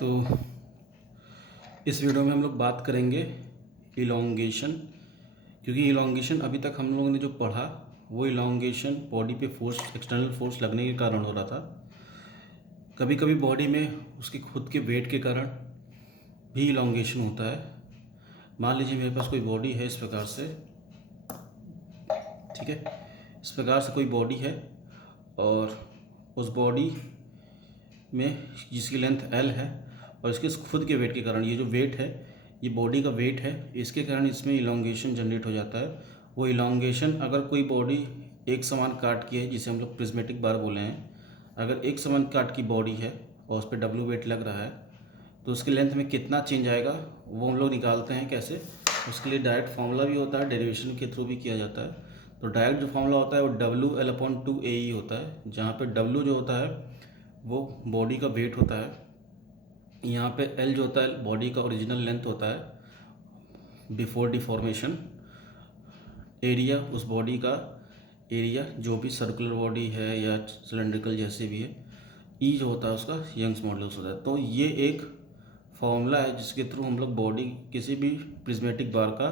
तो इस वीडियो में हम लोग बात करेंगे इलॉन्गेशन, क्योंकि इलॉन्गेशन अभी तक हम लोगों ने जो पढ़ा वो इलॉन्गेशन बॉडी पे फोर्स, एक्सटर्नल फोर्स लगने के कारण हो रहा था। कभी कभी बॉडी में उसके खुद के वेट के कारण भी इलॉन्गेशन होता है। मान लीजिए मेरे पास कोई बॉडी है इस प्रकार से, ठीक है, इस प्रकार से कोई बॉडी है और उस बॉडी में जिसकी लेंथ L है और इसके खुद के वेट के कारण ये जो वेट है, ये बॉडी का वेट है, इसके कारण इसमें इलॉन्गेशन जनरेट हो जाता है। वो इलॉन्गेशन अगर कोई बॉडी एक समान काट की है, जिसे हम लोग प्रिज्मेटिक बार बोले हैं, अगर एक समान काट की बॉडी है और उस पर W वेट लग रहा है तो उसकी लेंथ में कितना चेंज आएगा वो हम लोग निकालते हैं। कैसे? उसके लिए डायरेक्ट फार्मूला भी होता है, डेरिवेशन के थ्रू भी किया जाता है। तो डायरेक्ट जो फार्मूला होता है वो WL/2AE होता है, जहाँ पे W जो होता है वो बॉडी का वेट होता है, यहाँ पे L जो होता है बॉडी का ओरिजिनल लेंथ होता है बिफोर डिफॉर्मेशन। एरिया उस बॉडी का एरिया, जो भी सर्कुलर बॉडी है या सिलेंड्रिकल जैसे भी है, E जो होता है उसका यंग्स मॉडुलस होता है। तो ये एक फॉर्मूला है जिसके थ्रू हम लोग बॉडी किसी भी प्रिज्मेटिक बार का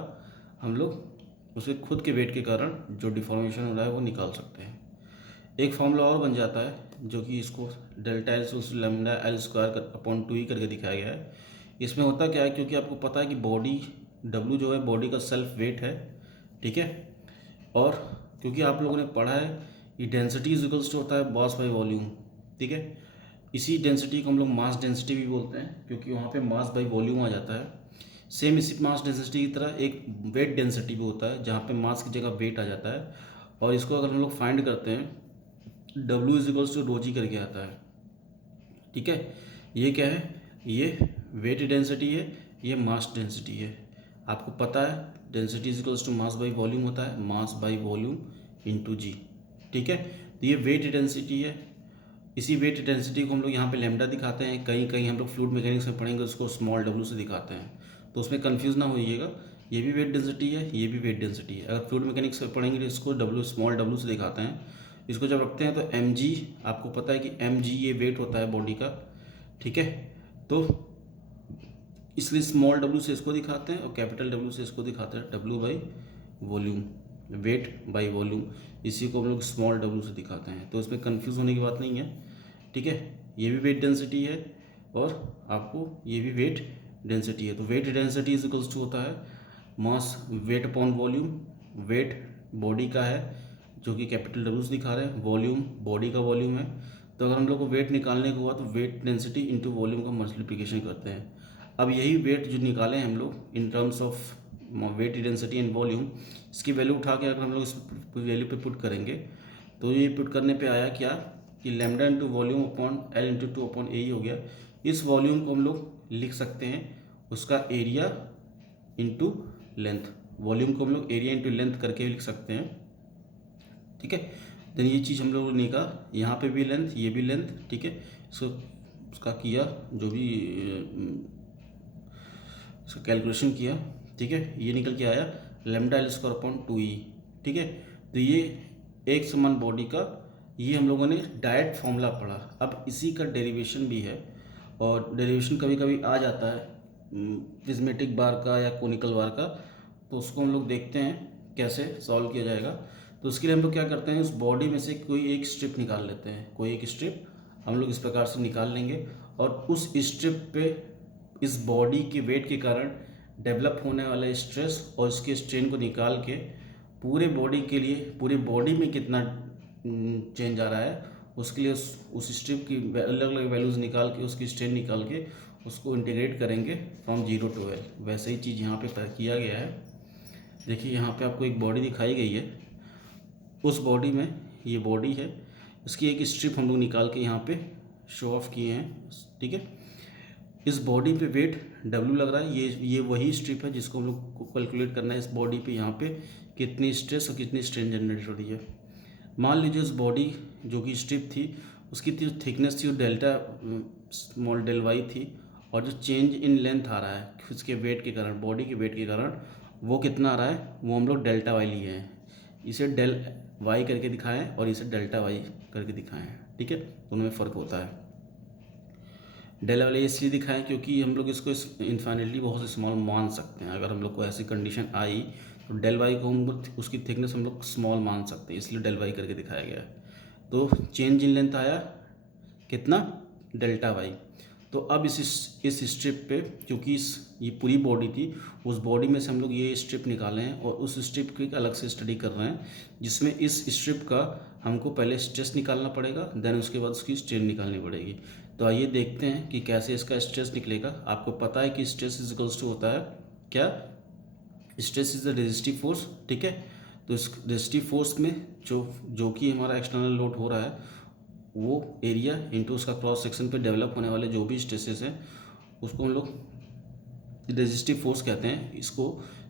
हम लोग उसके खुद के वेट के कारण जो डिफॉर्मेशन हो रहा है वो निकाल सकते हैं। एक फॉर्मूला और बन जाता है जो कि इसको डेल्टा एल से लैम्डा एल स्क्वायर अपॉन 2 ही करके दिखाया गया है। इसमें होता क्या है, क्योंकि आपको पता है कि बॉडी W जो है बॉडी का सेल्फ वेट है, ठीक है, और क्योंकि आप लोगों ने पढ़ा है कि डेंसिटी इज इक्वल्स टू होता है मास बाई वॉल्यूम, ठीक है। इसी डेंसिटी को हम लोग मास डेंसिटी भी बोलते हैं, क्योंकि वहाँ पे मास बाई वॉल्यूम आ जाता है। सेम इसी मास डेंसिटी की तरह एक वेट डेंसिटी भी होता है, जहाँ पे मास की जगह वेट आ जाता है। और इसको अगर हम लोग फाइंड करते हैं W इज इक्वल्स टू रो जी करके आता है, ठीक है। ये क्या है? ये वेट डेंसिटी है, ये मास डेंसिटी है। आपको पता है density is equals to mass by volume होता है, mass by volume into g, ठीक है। तो ये वेट डेंसिटी है। इसी वेट डेंसिटी को हम लोग यहाँ पे लैम्डा दिखाते हैं, कहीं कहीं हम लोग फ्लूइड मैकेनिक्स में पढ़ेंगे उसको स्मॉल w से दिखाते हैं, तो उसमें कन्फ्यूज़ ना होइएगा। ये भी वेट डेंसिटी है, ये भी वेट डेंसिटी है। अगर फ्लूइड मैकेनिक्स में पढ़ेंगे तो इसको स्मॉल w से दिखाते हैं। इसको जब रखते हैं तो mg, आपको पता है कि mg ये वेट होता है बॉडी का, ठीक है। तो इसलिए स्मॉल w से इसको दिखाते हैं और कैपिटल W से इसको दिखाते हैं W by volume, wait by volume. इसी को हम लोग स्मॉल w से दिखाते हैं, तो इसमें कन्फ्यूज़ होने की बात नहीं है, ठीक है। ये भी वेट डेंसिटी है और आपको ये भी वेट डेंसिटी है। तो weight density is equals to होता है mass weight upon volume. Weight body का है जो कि कैपिटल W से दिखा रहे हैं, वॉल्यूम बॉडी का वॉल्यूम है। तो अगर हम लोग को वेट निकालने को हुआ तो वेट डेंसिटी इंटू वॉल्यूम का मल्टीप्लिकेशन करते हैं। अब यही वेट जो निकाले हम लोग इन terms of weight density and volume, इसकी वैल्यू उठा के अगर हम लोग इस वैल्यू पे पुट करेंगे तो ये पुट करने पे आया क्या कि lambda into volume upon L into 2 upon A हो गया। इस वॉल्यूम को हम लोग लिख सकते हैं उसका एरिया इंटू लेंथ। वॉल्यूम को हम लोग एरिया इंटू लेंथ करके भी लिख सकते हैं, ठीक है। देन ये चीज़ हम लोगों ने निकाला, यहाँ पे भी लेंथ, ये भी लेंथ, ठीक है। इसको उसका किया जो भी इसका कैलकुलेशन किया, ठीक है। ये निकल के आया lambda L square upon 2E, ठीक है। तो ये एक समान बॉडी का ये हम लोगों ने डायरेक्ट फॉर्मूला पढ़ा। अब इसी का डेरिवेशन भी है, और डेरिवेशन कभी कभी आ जाता है प्रिज्मेटिक बार का या कोनिकल बार का, तो उसको हम लोग देखते हैं कैसे सॉल्व किया जाएगा। तो उसके लिए हम लोग क्या करते हैं, उस बॉडी में से कोई एक स्ट्रिप निकाल लेते हैं। कोई एक स्ट्रिप हम लोग इस प्रकार से निकाल लेंगे और उस स्ट्रिप पे इस बॉडी के वेट के कारण डेवलप होने वाले स्ट्रेस और इसके स्ट्रेन को निकाल के पूरे बॉडी के लिए, पूरे बॉडी में कितना चेंज आ रहा है उसके लिए उस स्ट्रिप की अलग अलग वैल्यूज़ निकाल के उसकी स्ट्रेन निकाल के उसको इंटीग्रेट करेंगे फ्रॉम 0 to L। वैसे ही चीज़ यहाँ पे किया गया है। देखिए यहाँ पे आपको एक बॉडी दिखाई गई है, उस बॉडी में ये बॉडी है, इसकी एक स्ट्रिप हम लोग निकाल के यहाँ पे शो ऑफ किए हैं, ठीक है। इस बॉडी पे वेट W लग रहा है, ये वही स्ट्रिप है जिसको हम लोग को कैलकुलेट करना है इस बॉडी पे यहाँ पे कितनी स्ट्रेस और कितनी स्ट्रेन जनरेट हो रही है। मान लीजिए उस बॉडी जो कि स्ट्रिप थी उसकी जो थिकनेस थी वो डेल्टा स्मॉल डेल वाई थी, और जो चेंज इन लेंथ आ रहा है उसके वेट के कारण, बॉडी के वेट के कारण, वो कितना आ रहा है वो हम लोग डेल्टा वाई लिए हैं। इसे डेल वाई करके दिखाएं और इसे डेल्टा वाई करके दिखाएं, ठीक है, दोनों में फ़र्क होता है। डेल वाले इसलिए दिखाएं क्योंकि हम लोग इसको इन्फाइनेटली बहुत स्मॉल मान सकते हैं। अगर हम लोग को ऐसी कंडीशन आई तो डेल वाई को हम उसकी थिकनेस हम लोग स्मॉल मान सकते हैं, इसलिए डेल वाई करके दिखाया गया है। तो चेंज इन लेंथ आया कितना, डेल्टा वाई। तो अब इस स्ट्रिप पे, क्योंकि ये पूरी बॉडी थी, उस बॉडी में से हम लोग ये स्ट्रिप निकाले हैं और उस स्ट्रिप की अलग से स्टडी कर रहे हैं, जिसमें इस स्ट्रिप का हमको पहले स्ट्रेस निकालना पड़ेगा, देन उसके बाद उसकी स्ट्रेन निकालनी पड़ेगी। तो आइए देखते हैं कि कैसे इसका स्ट्रेस निकलेगा। आपको पता है कि स्ट्रेस इज इक्वल्स टू होता है क्या, stress is the resistive force, ठीक है। तो इस रेजिस्टिव फोर्स में जो कि हमारा एक्सटर्नल लोड हो रहा है, वो एरिया इंटू उसका क्रॉस सेक्शन पे डेवलप होने वाले जो भी स्ट्रेसेस हैं, उसको हम लोग रेजिस्टिव फोर्स कहते हैं। इसको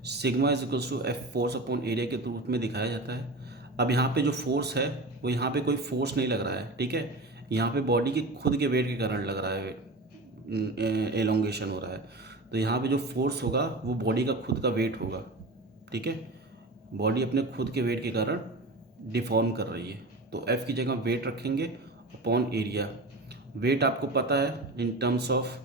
sigma is equals to F force upon area के रूप में दिखाया जाता है। अब यहाँ पे जो फोर्स है वो यहाँ पे कोई फोर्स नहीं लग रहा है, ठीक है। यहाँ पे बॉडी के खुद के वेट के कारण लग रहा है, एलोंगेशन हो रहा है। तो यहाँ पे जो फोर्स होगा वो बॉडी का खुद का वेट होगा, ठीक है। बॉडी अपने खुद के वेट के कारण डिफॉर्म कर रही है, तो एफ की जगह वेट रखेंगे अपॉन एरिया। वेट आपको पता है in terms of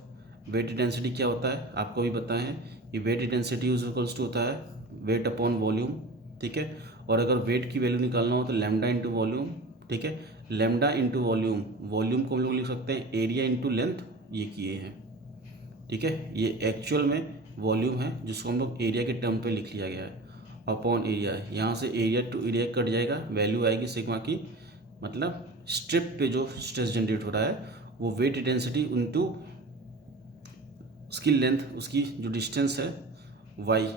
weight density क्या होता है, आपको भी पता है कि weight density is equals to होता है वेट अपॉन वॉल्यूम, ठीक है। और अगर वेट की वैल्यू निकालना हो तो लैम्डा इंटू वॉल्यूम, ठीक है। लैम्डा इंटू वॉल्यूम, वॉल्यूम को हम लोग लिख सकते हैं एरिया इंटू लेंथ, ये किए हैं, ठीक है। ये एक्चुअल में वॉल्यूम है जिसको हम लोग एरिया के टर्म पे लिख लिया गया है, अपॉन एरिया। यहाँ से एरिया टू एरिया कट जाएगा, वैल्यू आएगी सिग्मा की, मतलब स्ट्रिप पे जो स्ट्रेस जनरेट हो रहा है वो वेट डेंसिटी इनटू उसकी लेंथ, उसकी जो डिस्टेंस है वाई,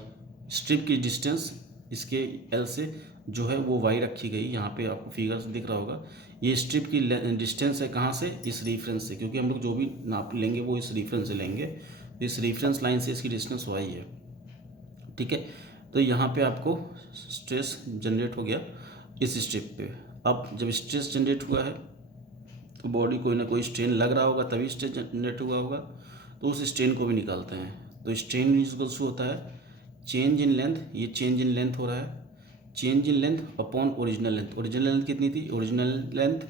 स्ट्रिप की डिस्टेंस इसके एल से जो है वो वाई रखी गई। यहाँ पे आपको फिगर से दिख रहा होगा, ये स्ट्रिप की डिस्टेंस है कहाँ से, इस रेफरेंस से, क्योंकि हम लोग जो भी नाप लेंगे वो इस रेफरेंस से लेंगे। इस रेफरेंस लाइन से इसकी डिस्टेंस वाई है, ठीक है। तो यहाँ पे आपको स्ट्रेस जनरेट हो गया इस स्ट्रिप पे। अब जब स्ट्रेस जनरेट हुआ है तो बॉडी कोई ना कोई स्ट्रेन लग रहा होगा तभी स्ट्रेस जनरेट हुआ होगा, तो उस स्ट्रेन को भी निकालते हैं। तो स्ट्रेन इक्वल्स टू होता है चेंज इन लेंथ, ये चेंज इन लेंथ हो रहा है, change in length upon original length. Original length कितनी थी, ओरिजिनल लेंथ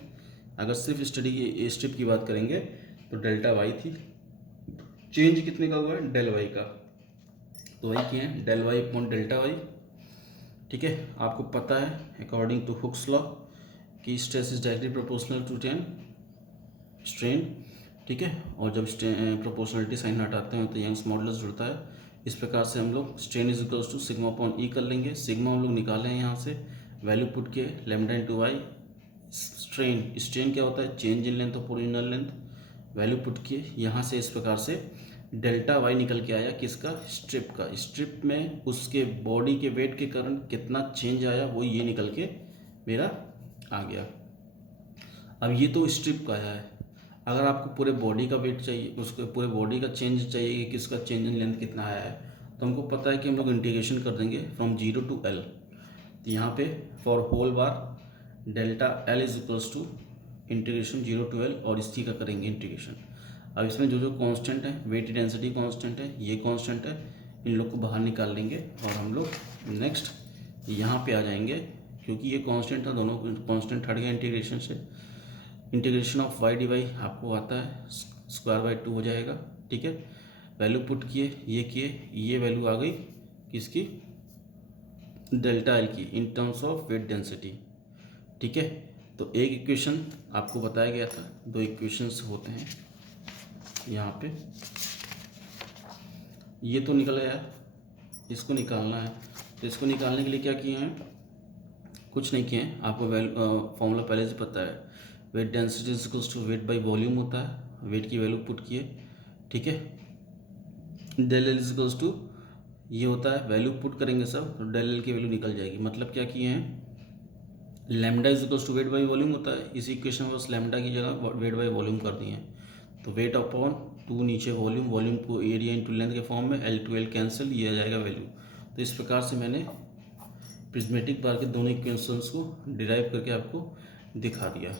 अगर सिर्फ स्टडी स्ट्रिप की बात करेंगे तो डेल्टा वाई थी, चेंज कितने का हुआ है, डेल वाई का। तो वही किए हैं del y upon delta y, ठीक है। आपको पता है अकॉर्डिंग टू हुक्स लॉ कि stress is directly proportional to strain, ठीक है। और जब प्रोपोर्शनलिटी साइन हटाते हैं तो यंग्स मॉडुलस जुड़ता है। इस प्रकार से हम लोग strain is equals to sigma upon E कर लेंगे। सिग्मा हम लोग निकाले हैं यहाँ से, वैल्यू पुट किए लैम्डा इंटू वाई। स्ट्रेन क्या होता है, change in length of original length, value put किए यहाँ से। इस प्रकार से डेल्टा वाई निकल के आया किसका, स्ट्रिप का। स्ट्रिप में उसके बॉडी के वेट के कारण कितना चेंज आया वो ये निकल के मेरा आ गया। अब ये तो स्ट्रिप का आया है, अगर आपको पूरे बॉडी का वेट चाहिए, उसके पूरे बॉडी का चेंज चाहिए कि किसका चेंज इन लेंथ कितना आया है, तो हमको पता है कि हम लोग इंटीग्रेशन कर देंगे फ्रॉम 0 टू L। तो यहाँ पे for whole bar delta L is equals to integration 0 to L, और इसी का करेंगे इंटीग्रेशन। अब इसमें जो जो कांस्टेंट है, वेट डेंसिटी कांस्टेंट है, ये कांस्टेंट है, इन लोग को बाहर निकाल लेंगे और हम लोग नेक्स्ट यहाँ पे आ जाएंगे, क्योंकि ये कांस्टेंट था, दोनों कांस्टेंट हट गया इंटीग्रेशन से। Integration of y d y आपको आता है स्क्वायर बाई 2 हो जाएगा, ठीक है। वैल्यू पुट किए, ये वैल्यू आ गई किसकी, डेल्टा एल की इन टर्म्स ऑफ वेट डेंसिटी, ठीक है। तो एक इक्वेशन आपको बताया गया था, दो इक्वेशंस होते हैं यहाँ पे, ये तो निकल गया, इसको निकालना है। तो इसको निकालने के लिए क्या किए हैं, कुछ नहीं किए हैं, आपको फॉर्मूला पहले से पता है, weight density is equals to weight by volume होता है। वेट की वैल्यू पुट किए, ठीक है। Del l is equals to ये होता है, वैल्यू पुट करेंगे सब तो डेल एल की वैल्यू निकल जाएगी। मतलब क्या किए हैं, lambda is equals to weight by volume होता है, इस इक्वेशन में बस लैम्डा की जगह वेट बाई वॉल्यूम कर दिए हैं। तो वेट अपॉन 2 नीचे वॉल्यूम, वॉल्यूम को एरिया इंटू लेंथ के फॉर्म में, L टू L कैंसिल, ये आ जाएगा वैल्यू। तो इस प्रकार से मैंने प्रिज्मेटिक बार के दोनों इक्वेशंस को डिराइव करके आपको दिखा दिया।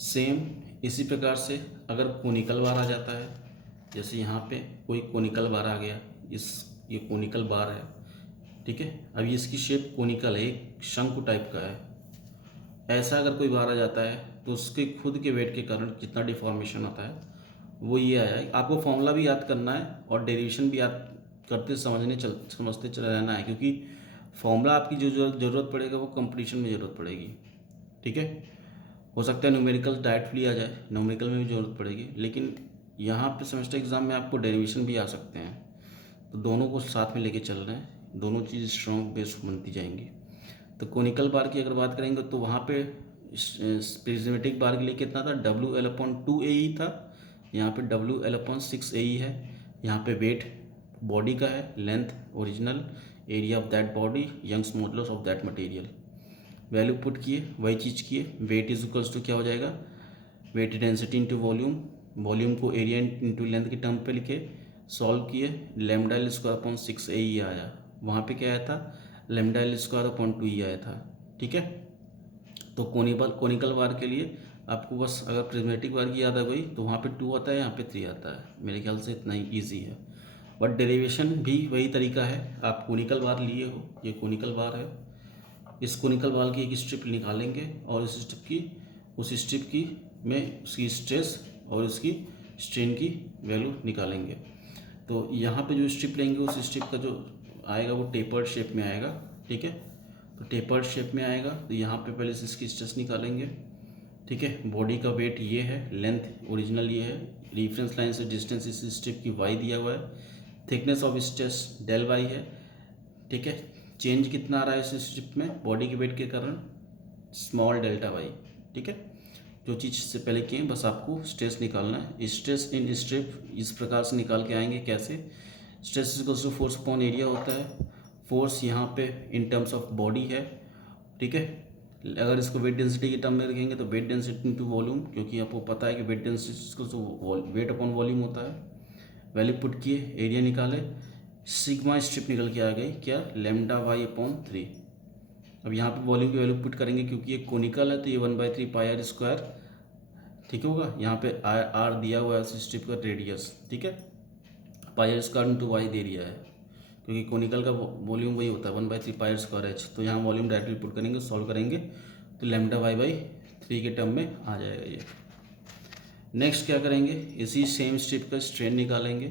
सेम इसी प्रकार से अगर कोनिकल बार आ जाता है, जैसे यहाँ पे कोई कोनिकल बार आ गया, ये कोनिकल बार है, ठीक है। अब ये इसकी शेप कोनिकल है, एक शंकु टाइप का है। ऐसा अगर कोई बार आ जाता है तो उसके खुद के वेट के कारण कितना डिफॉर्मेशन आता है वो ये आया है। आपको फॉर्मूला भी याद करना है और डेरिवेशन भी याद करते समझते रहना है, क्योंकि फॉर्मूला आपकी जो ज़रूरत पड़ेगा वो कंपटीशन में ज़रूरत पड़ेगी। ठीक है, हो सकता है न्यूमेरिकल डायरेक्टली आ जाए, न्यूमेरिकल में भी ज़रूरत पड़ेगी, लेकिन यहाँ पे सेमेस्टर एग्ज़ाम में आपको डेरिवेशन भी आ सकते हैं। तो दोनों को साथ में लेके चल रहे हैं, दोनों चीज़ स्ट्रॉन्ग बेस बनती जाएंगी। तो कोनिकल बार की अगर बात करेंगे तो वहाँ पे प्रिज्मेटिक बार के लिए कितना था, WL/2AE था, यहाँ पे WL/6AE है। यहाँ पे वेट बॉडी का है, length original, area of that body, Young's modulus of that material. Value put किए, वही चीज़ किए, वेट इज इक्वल्स टू क्या हो जाएगा, weight density into volume, volume को एरिया इंटू लेंथ के टर्म पे लिखे, सॉल्व किए, λL²/6AE आया। वहाँ पे क्या आया था, λL²/2E आया था। ठीक है, तो कोनिकल बार के लिए आपको बस अगर प्रिज्मेटिक बार की याद आ गई तो वहाँ पे 2 आता है, यहाँ पे 3 आता है। मेरे ख्याल से इतना ही ईजी है। बट डेरिवेशन भी वही तरीका है। आप कोनिकल बार लिए हो, ये कोनिकल बार है, इस कोनिकल बार की एक स्ट्रिप निकालेंगे और इस स्ट्रिप की उस स्ट्रिप की में उसकी स्ट्रेस और उसकी स्ट्रेन की वैल्यू निकालेंगे। तो यहाँ पे जो स्ट्रिप लेंगे उस स्ट्रिप का जो आएगा वो टेपर्ड शेप में आएगा। ठीक है, तो टेपर्ड शेप में आएगा, तो यहाँ पे पहले से इसकी स्ट्रेस निकालेंगे। ठीक है, बॉडी का वेट ये है, लेंथ ओरिजिनल ये है, रेफरेंस लाइन से डिस्टेंस इस स्ट्रिप की y दिया हुआ है, thickness of stress del y है। ठीक है, चेंज कितना आ रहा है इस स्ट्रिप में बॉडी के वेट के कारण, स्मॉल Δy। ठीक है, जो चीज़ से पहले किए बस आपको स्ट्रेस निकालना है। स्ट्रेस इन स्ट्रिप इस प्रकार से निकाल के आएंगे, कैसे, stress equals to force upon area होता है। फोर्स यहाँ पे इन टर्म्स ऑफ बॉडी है। ठीक है, अगर इसको वेट डेंसिटी के टर्म में रखेंगे तो वेट डेंसिटी इंटू वॉल्यूम, क्योंकि आपको पता है कि वेट डेंसिटी को वेट अपॉन वॉल्यूम होता है। वैल्यू पुट किए, एरिया निकाले, सिग्मा स्ट्रिप निकल के आ गई क्या, λy/3। अब यहाँ पे वॉल्यूम की वैल्यू पुट करेंगे, क्योंकि ये कोनिकल है तो ये 1/3 πr²। ठीक होगा, यहाँ पे आर दिया हुआ है उस स्ट्रिप का रेडियस। ठीक है, πr² इंटू वाई दे दिया है, क्योंकि कोनिकल का वॉल्यूम वही होता है 1/3 πr²h। तो यहाँ वॉल्यूम डायरेक्टली पुट करेंगे, सॉल्व करेंगे तो λy/3 के टर्म में आ जाएगा ये। नेक्स्ट क्या करेंगे, इसी सेम स्ट्रिप का स्ट्रेन निकालेंगे।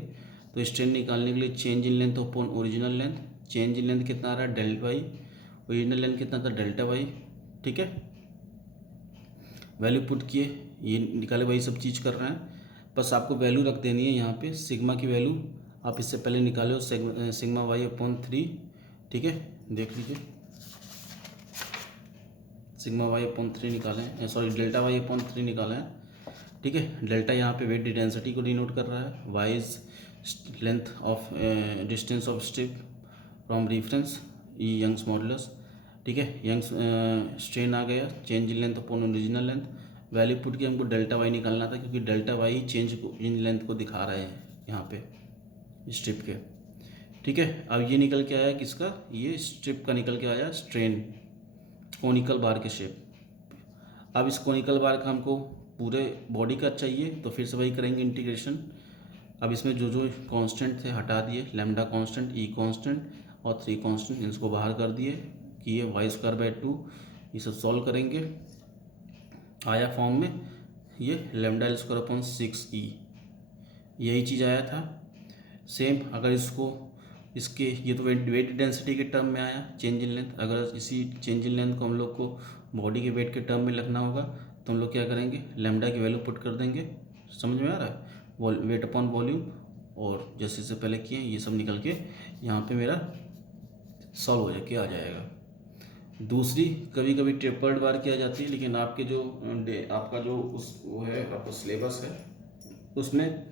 तो स्ट्रेन निकालने के लिए change in length upon original length, change in length कितना आ रहा है, del y, ओरिजिनल लेंथ कितना था, Δy। ठीक है, वैल्यू पुट किए, ये निकाले, वही सब चीज़ कर रहे हैं, बस आपको वैल्यू रख देनी है यहाँ पे। सिग्मा की वैल्यू आप इससे पहले निकाले हो, सिग्मा y/3। ठीक है, देख लीजिए, सिग्मा y/3 निकाले हैं, सॉरी Δy/3 निकाले हैं। ठीक है, डेल्टा यहाँ पे वेट डेंसिटी को डिनोट कर रहा है, y is length of distance of strip from reference, E Young's modulus. ठीक है, यंग्स स्ट्रेन आ गया, change in length upon original length. Value put के हमको Δy निकालना था, क्योंकि Δy he change in length को दिखा रहे हैं यहाँ पे स्ट्रिप के। ठीक है, अब ये निकल के आया किसका, ये स्ट्रिप का निकल के आया स्ट्रेन कोनिकल बार के शेप। अब इस कोनिकल बार का हमको पूरे बॉडी का चाहिए, तो फिर से वही करेंगे इंटीग्रेशन। अब इसमें जो जो कांस्टेंट थे हटा दिए, लैम्डा कांस्टेंट, ई कांस्टेंट और 3 कांस्टेंट, इसको बाहर कर दिए कि ये y²/2, ये सब सॉल्व करेंगे, आया फॉर्म में ये λL²/6E, यही चीज़ आया था। सेम अगर इसको इसके ये तो वेट डेंसिटी के टर्म में आया, चेंज इन लेंथ, अगर इसी चेंज इन लेंथ को हम लोग को बॉडी के वेट के टर्म में लिखना होगा तो हम लोग क्या करेंगे, लैम्डा की वैल्यू पुट कर देंगे। समझ में आ रहा है, वेट अपॉन वॉल्यूम, और जैसे से पहले किए ये सब निकल के यहाँ पे मेरा सॉल्व हो जाके आ जाएगा। दूसरी कभी कभी टेपर्ड बार किया जाती है, लेकिन आपके जो आपका जो उस वो है आपका सिलेबस है उसमें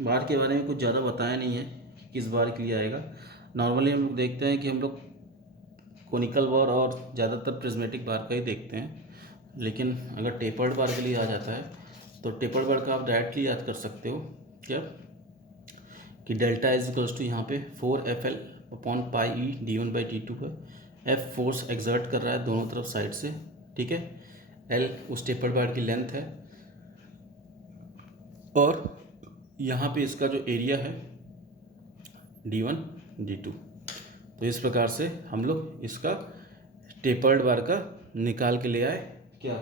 बार के बारे में कुछ ज़्यादा बताया नहीं है, किस बार के लिए आएगा। नॉर्मली हम लोग देखते हैं कि हम लोग कोनिकल बार और ज़्यादातर प्रिज्मेटिक बार का ही देखते हैं, लेकिन अगर टेपर्ड बार के लिए आ जाता है तो टेपर्ड बार का आप डायरेक्टली याद कर सकते हो क्या, कि डेल्टा इज इक्वल्स टू यहाँ पे 4FL/πE d1/d2 है। F फोर्स एक्सर्ट कर रहा है दोनों तरफ साइड से। ठीक है, L उस टेपर्ड बार की लेंथ है, और यहाँ पे इसका जो एरिया है d1/d2। तो इस प्रकार से हम लोग इसका टेपर्ड बार का निकाल के ले आए क्या,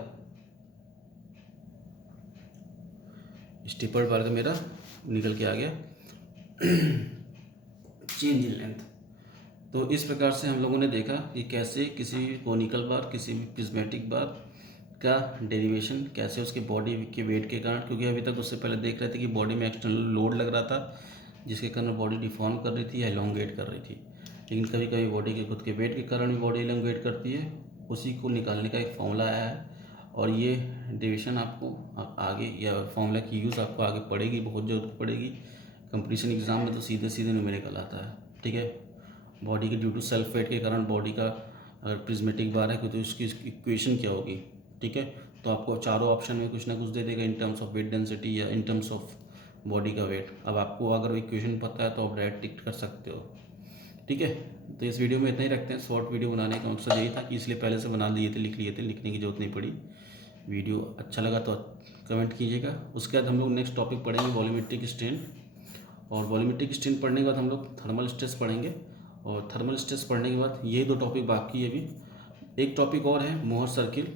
स्टेपर्ड बार का मेरा निकल के आ गया चेंज इन लेंथ। तो इस प्रकार से हम लोगों ने देखा कि कैसे किसी भी कोनिकल बार, किसी भी प्रिज्मेटिक बार का डेरिवेशन कैसे उसके बॉडी के वेट के कारण, क्योंकि अभी तक उससे पहले देख रहे थे कि बॉडी में एक्सटर्नल लोड लग रहा था जिसके कारण बॉडी डिफॉर्म कर रही थी या एलोंगेट कर रही थी। लेकिन कभी कभी बॉडी के खुद के वेट के कारण भी बॉडी एलोंगेट करती है। उसी को निकालने का एक फॉर्मूला आया है और ये डेरिवेशन आपको आगे या फॉर्मूला की यूज़ आपको आगे पड़ेगी, बहुत ज़रूरत पड़ेगी। कंपटीशन एग्ज़ाम में तो सीधे सीधे न्यूमेरिकल आता है। ठीक है, बॉडी के ड्यू टू सेल्फ वेट के कारण बॉडी का अगर प्रिज्मेटिक बार है तो उसकी इक्वेशन क्या होगी। ठीक है, तो आपको चारों ऑप्शन में कुछ ना कुछ दे देगा इन टर्म्स ऑफ वेट डेंसिटी या इन टर्म्स ऑफ बॉडी का वेट। अब आपको अगर इक्वेशन पता है तो आप डायरेक्ट टिक कर सकते हो। ठीक है, तो इस वीडियो में इतना ही रखते हैं। शॉर्ट वीडियो बनाने का मकसद यही था कि इसलिए पहले से बना लिए थे, लिख लिए थे, लिखने की जरूरत नहीं पड़ी। वीडियो अच्छा लगा तो कमेंट कीजिएगा। उसके बाद हम लोग नेक्स्ट टॉपिक पढ़ेंगे वॉल्यूमेट्रिक स्ट्रेन, और वॉल्यूमेट्रिक स्ट्रेन पढ़ने के बाद हम लोग थर्मल स्ट्रेस पढ़ेंगे, और थर्मल स्ट्रेस पढ़ने के बाद ये दो टॉपिक बाकी है अभी। एक टॉपिक और है मोहर सर्किल।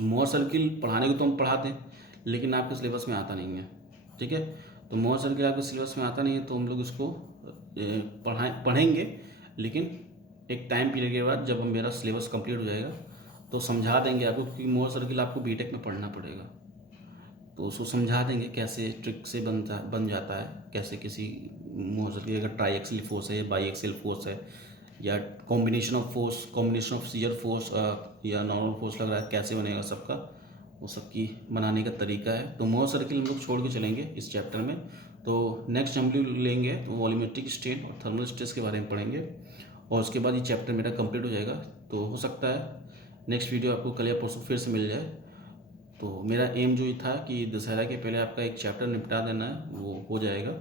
मोहर सर्किल पढ़ाने को तो हम पढ़ाते हैं लेकिन आपके सिलेबस में आता नहीं है। ठीक है, तो मोहर सर्किल आपके सिलेबस में आता नहीं है तो हम लोग इसको पढ़ेंगे, लेकिन एक टाइम पीरियड के बाद जब मेरा सिलेबस कंप्लीट हो जाएगा तो समझा देंगे आपको, क्योंकि मोहर सर्किल आपको बीटेक में पढ़ना पड़ेगा। तो उसको समझा देंगे कैसे ट्रिक से बन जाता है, कैसे किसी मोहर सर्किल अगर ट्राई एक्सियल फोर्स है या बाई एक्सियल फोर्स है या combination of force, combination of shear force या नॉर्मल फोर्स लग रहा है, कैसे बनेगा सबका, वो सबकी बनाने का तरीका है। तो मोहर सर्किल हम लोग छोड़ के चलेंगे इस चैप्टर में। तो नेक्स्ट हम लोग लेंगे तो वॉल्यूमेट्रिक स्ट्रेन और थर्मल स्ट्रेस के बारे में पढ़ेंगे, और उसके बाद ये चैप्टर मेरा कंप्लीट हो जाएगा। तो हो सकता है नेक्स्ट वीडियो आपको कल या परसों फिर से मिल जाए। तो मेरा एम जो था कि दशहरा के पहले आपका एक चैप्टर निपटा देना है, वो हो जाएगा।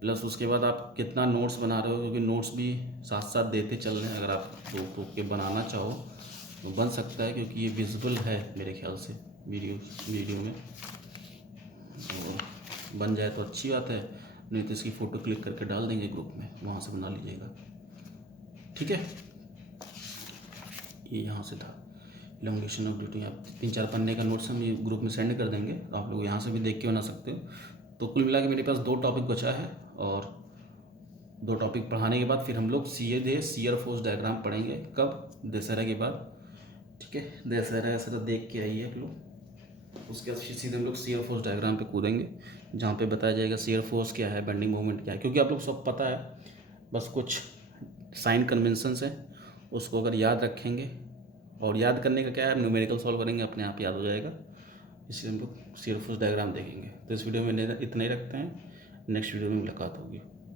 प्लस उसके बाद आप कितना नोट्स बना रहे हो, क्योंकि नोट्स भी साथ साथ देते चल रहे हैं। अगर आप रोक के बनाना चाहो तो बन सकता है, क्योंकि ये विजिबल है मेरे ख्याल से वीडियो में। तो बन जाए तो अच्छी बात है, नहीं तो इसकी फ़ोटो क्लिक करके डाल देंगे ग्रुप में, वहाँ से बना लीजिएगा। ठीक है, ये यहाँ से था इलोंगेशन ऑफ ड्यूटी। आप 3-4 पन्ने का नोट्स हम ये ग्रुप में सेंड कर देंगे, तो आप लोग यहाँ से भी देख के बना सकते हो। तो कुल मिला के मेरे पास 2 टॉपिक बचा है, और 2 टॉपिक पढ़ाने के बाद फिर हम लोग सीधे शियर फोर्स डायग्राम पढ़ेंगे। कब? दशहरा के बाद। ठीक है, दशहरा ऐसा तो देख के आइए आप लोग। उसके बाद सीधे हम लोग शियर फोर्स डायग्राम पे कूदेंगे, जहाँ पे बताया जाएगा शियर फोर्स क्या है, बेंडिंग मोमेंट क्या है, क्योंकि आप लोग सब पता है, बस कुछ साइन कन्वेंशंस हैं, उसको अगर याद रखेंगे, और याद करने का क्या है, न्यूमेरिकल सॉल्व करेंगे अपने आप याद हो जाएगा। इसलिए हम लोग शियर फोर्स डायग्राम देखेंगे। तो इस वीडियो में इतना ही रखते हैं, नेक्स्ट वीडियो में मुलाकात होगी।